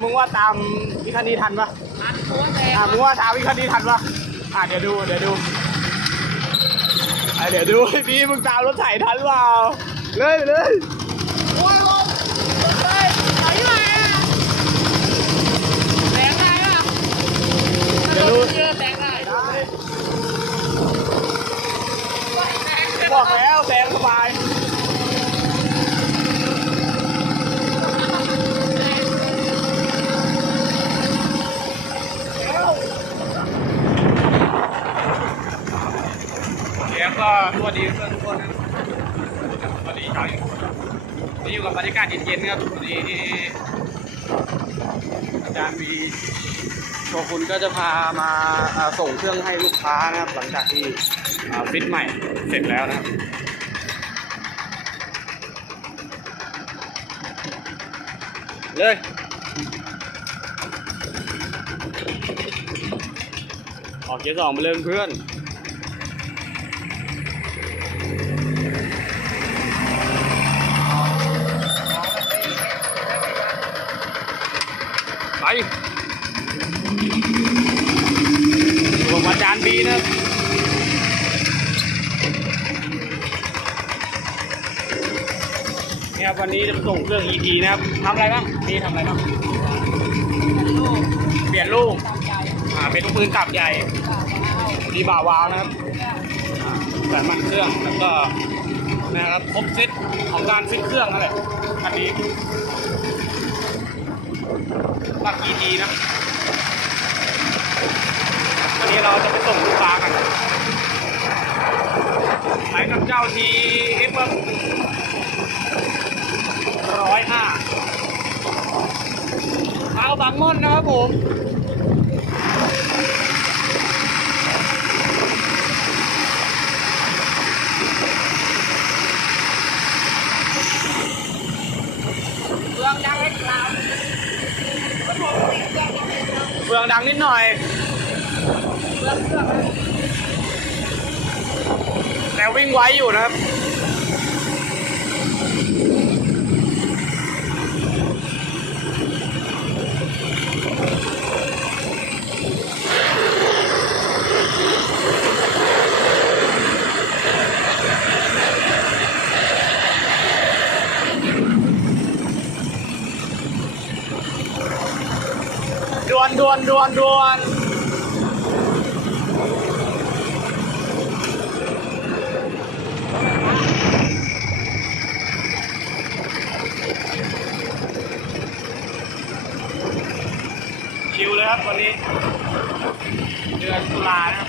มึงว่าตามวิคานีทันปะอันตัวแตกอะมึงว่าตามวิคานีทันปะอะเดี๋ยวดูเดี๋ยวดูอะเดี๋ยวดูไอ้พี่มึงตามรถไถทันเปล่าเลยไปเลยโอ้ยลงเฮ้ยถอยมาแตกได้ปะเดี๋ยวดู เจอแตกได้แตก บอกแล้วแซงสบาย เดี๋ยวก็สวัสดีเพื่อนทุกคนนะครับสวัสดีชาวยูทูบนี่อยู่กับบรรยากาศเย็นๆนะครับวันนี้ อาจารย์มีโชคุณก็จะพามาส่งเครื่องให้ลูกค้านะครับ หลังจากที่ฟิตใหม่เสร็จแล้วนะครับเลยออกเกียร์สองไปเลยเพื่อน ไปรวมอาจารย์บีนะครับเนี่ยวันนี้จะมาส่งเครื่อง ET นะครับทำอะไรบ้างบีทำอะไรบ้างเปลี่ยนลูกอ่าเป็นลูกปืนตับใหญ่มีบ่าวาวนะครับแสนมันเครื่องแล้วก็นะครับครบเซตของการฟิตเครื่องนั่นแหละคันนี้ ตัก ET นะวันนี้เราจะไปส่งลูกค้ากันไปกับเจ้าทีเอฟร้อยห้าเอาบางม่อนนะครับผม เรื่องดังให้กล่าว เฟือ งดังนิดหน่อย แต่วิ่งไว้อยู่นะครับ ดวน ดวนดวนดวนชิวเลยครับวันนี้ เดือนตุลานะครับ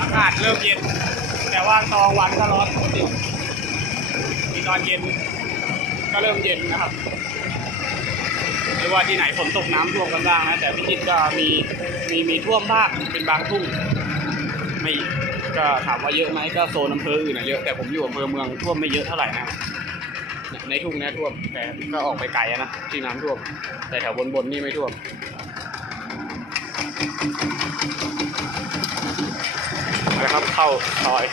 อากาศเริ่มเย็น แต่ว่าตอนวันก็ร้อนปกติมีตอนเย็นก็เริ่มเย็นนะครับ ว่าที่ไหนฝนตกน้ำท่วมกันบ้างนะแต่พิจิตรก็มีมีมีท่วมบ้างเป็นบางทุ่งไม่ก็ถามว่าเยอะไหมก็โซนอำเภออื่นนะเยอะแต่ผมอยู่อำเภอเมืองท่วมไม่เยอะเท่าไหร่นะในทุ่งนี้ท่วมแต่ก็ออกไปไกลนะที่น้ำท่วม แต่แถวบนบนๆนี่ไม่ท่วมนะครับเข้าซอย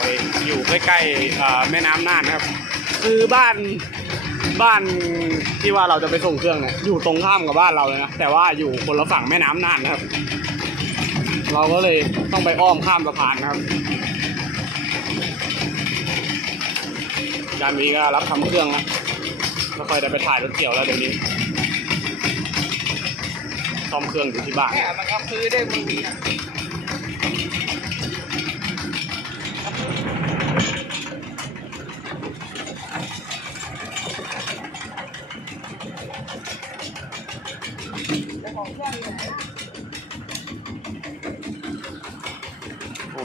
ไปอยู่ใกล้ๆแม่น้ำน่านนะครับ คือบ้าน บ้านที่ว่าเราจะไปส่งเครื่องเนี่ยอยู่ตรงข้ามกับบ้านเราเลยนะแต่ว่าอยู่คนละฝั่งแม่น้ำน่านนะครับ เราก็เลยต้องไปอ้อมข้ามสะพานนะครับยานมีก็รับทำเครื่องนะไม่ค่อยได้ไปถ่ายรถเกี่ยวแล้วเดี๋ยวนี้ซ่อมเครื่องอยู่ที่บ้านแค่มันก็คือได้มึงดีนะ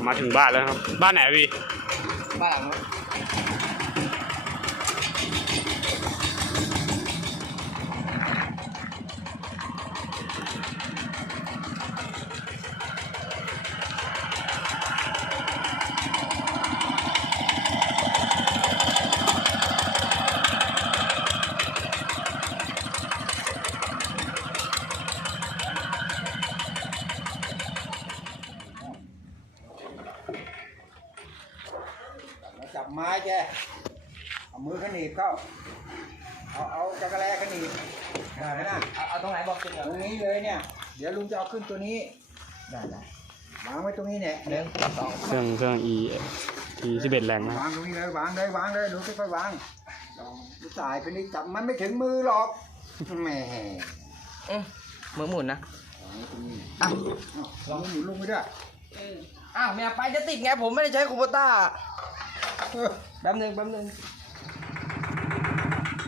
มาถึงบ้านแล้วครับ บ้านไหนพี่บ้านหลังนู้น เอามือเขาหนีบเข้า เอาเอาจักรแลกันอีกได้ไหมล่ะเอาเอาตรงไหนบอกจริงเหรอตรงนี้เลยเนี่ย เดี๋ยวลุงจะเอาขึ้นตัวนี้ได้ได้วางไว้ตรงนี้เนี่ยหนึ่งสองเครื่องเครื่อง e e สิบเอ็ดแรงนะวางตรงนี้เลยวางเลยวางเลยลุงค่อยๆวางลองดูสายไปนี่จับมันไม่ถึงมือหรอกแหมอืมมือหมุนนะวางไว้ตรงนี้อะลองหมุนลงไปด้วยอ้าวเมียไปจะติดไงผมไม่ได้ใช้คูโบต้าเออแป๊บหนึงแป๊บหนึง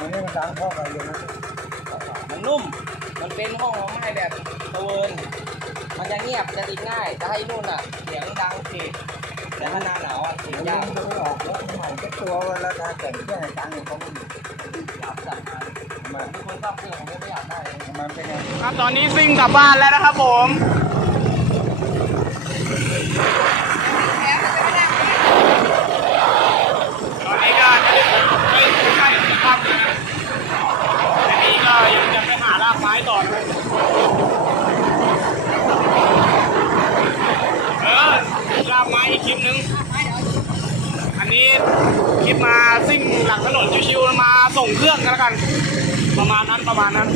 รื่องอันนี้มันดังพ่อไปเลยนะมันนุ่ม มันเป็นห้องของไม้แบบตะเวินมันจะเงียบจะติดง่ายแต่ให้นู่นอะเสียงดังโอเคแต่ถ้าหนาหนาวอะเสียงเดี๋ยวยากลุงจะไม่ออกรถใหม่ก็ตัวราคาแต่งเครื่องให้ตังค์เนี่ยเขาไม่มีอยากจัดมาทำไมทุกคนชอบเครื่องผมก็ไม่อยากได้เลยทำไมมันเป็นไง ครับตอนนี้ซิ่งกลับบ้านแล้วนะครับผม ไม้ต่อเลยเออรากไม้อีกคลิปนึง อันนี้คลิปมาซิ่งหลังถนนชิวๆมาส่งเครื่องกันแล้วกัน ประมาณนั้นประมาณนั้น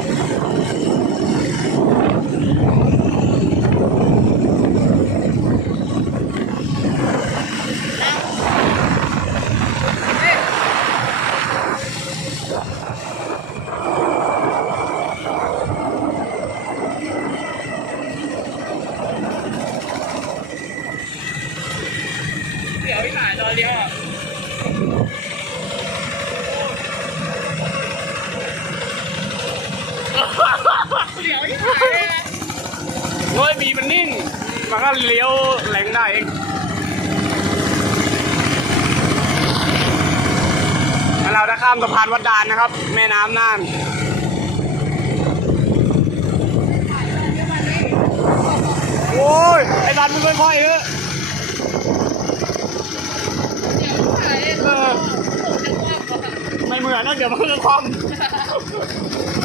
เดี๋ยวพี่ขายตอนเดียวอะ เว้ยบีมันนิ่ง มันก็เลี้ยวแรงได้เองเราจะข้ามสะพานวัดดานนะครับ แม่น้ำน่านโอ้ย ไอ้ดันมึงค่อยๆเถอะเออไม่เหมือนนะเดี๋ยวมันจะคว่ำ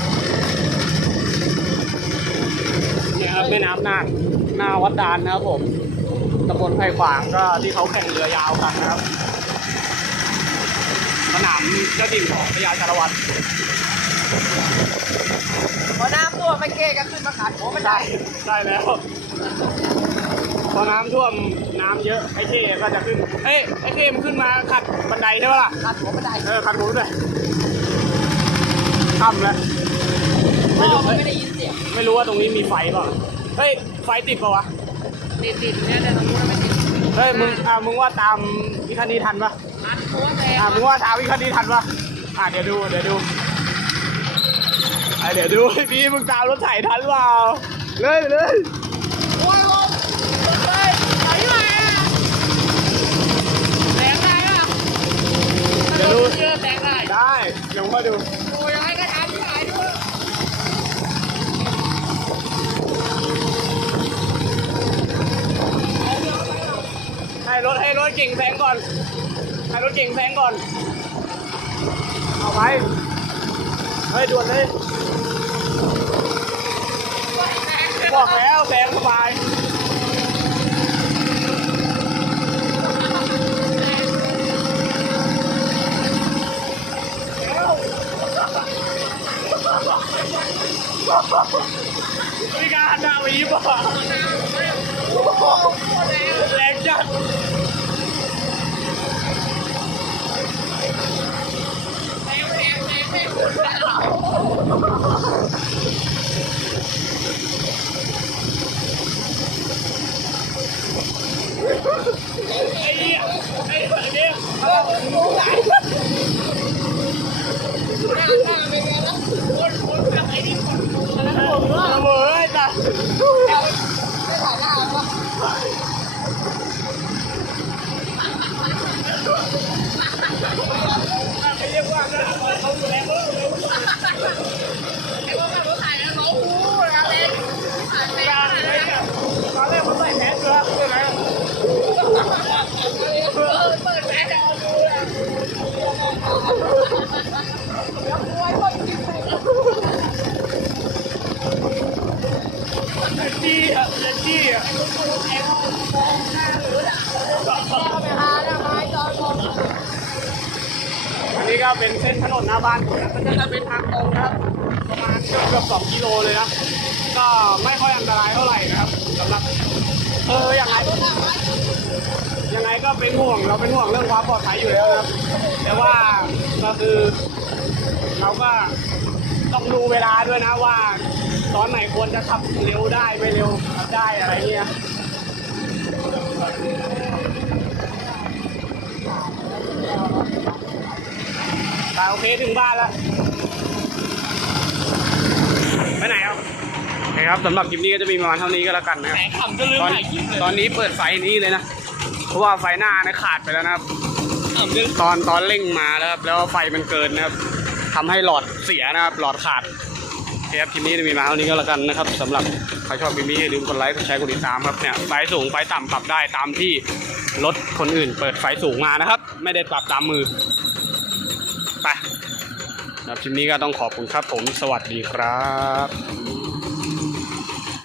นี่ยครับแม่น้ำน่านหน้าวัดดานนะครับผมตำบลไผ่ขวางก็ที่เขาแข่งเรือยาวกันนะครับสนามเจ้าถิ่นของพญาชาละวันพอน้ำตัวไม่เก้ก็ขึ้นมาขาดหัวไม่ได้ได้ได้แล้วพอน้ำท่วมน้ำเยอะไอ้เท่ก็จะขึ้น เอ้ยไอ้เท่มันขึ้นมาขัดบันไดใช่ปะล่ะขาดหัวไม่ได้เออขัดหูด้วยค่ำแล้ว พ่อมันไม่ได้ยินเสียงไม่รู้ว่าตรงนี้มีไฟเปล่าเฮ้ยไฟติดเปล่าวะติดติดเนี่ยแต่ตรงนู้นไม่ติดเฮ้ยมึงอ่ามึงว่าตามวิคันนี้ทันปะอันตัวแตกอ่ามึงว่าตามวิคันนี้ทันปะอ่าเดี๋ยวดูเดี๋ยวดูอ่าเดี๋ยวดูพี่มึงตามรถไถทันเปล่าเลยเลยโอ้ยลมลมเลยเอาที่ไหนอะแตกได้อะเดี๋ยวดูเจอแตกได้ได้เดี๋ยวมาดู โอ้ยยังไงก็ทำที่ไหนด้วย ให้รถให้รถเก่งแซงก่ อนให้รถเก่งแซงก่อน เอาไป เฮ้ยด่วนเลยบอกแล้วแซงสบายไม่กล้าหน้าไปยิ้มอะ เป็นเส้นถนนหน้าบ้านผมนะมันจะเป็นทางตรงนะครับประมาณเกือบเกือบสองกิโลเลยนะก็ไม่ค่อยอันตรายเท่าไหร่นะครับสำหรับเอออย่างไรยังไงก็เป็นห่วงเราเป็นห่วงเรื่องความปลอดภัยอยู่แล้วนะครับ แต่ว่าก็คือเราก็ต้องดูเวลาด้วยนะว่า ตอนไหนควรจะขับเร็วได้ไม่เร็วได้อะไรเงี้ย โอเคถึงบ้านแล้ว ไปไหนครับโอเคครับสำหรับคลิปนี้ก็จะมีประมาณเท่านี้ก็แล้วกันนะครับแหมขำจนลืมตอนถ่ายคลิปเลยตอนนี้เปิดไฟนี่เลยนะ เพราะว่าไฟหน้าเนี่ยขาดไปแล้วนะครับขำจนตอนตอนเร่งมาแล้วครับแล้วไฟมันเกินนะครับทำให้หลอดเสียนะครับ หลอดขาดโอเคครับคลิปนี้จะมีมาเท่านี้ก็แล้วกันนะครับสำหรับใครชอบคลิปนี้อย่าลืมกดไลค์กดแชร์กดติดตามครับเนี่ยไฟสูงไฟต่ำปรับได้ตามที่รถคนอื่น เปิดไฟสูงมานะครับ ไม่ได้ปรับตามมือ ไปนะคลิปนี้ก็ต้องขอบคุณครับผมสวัสดีครับ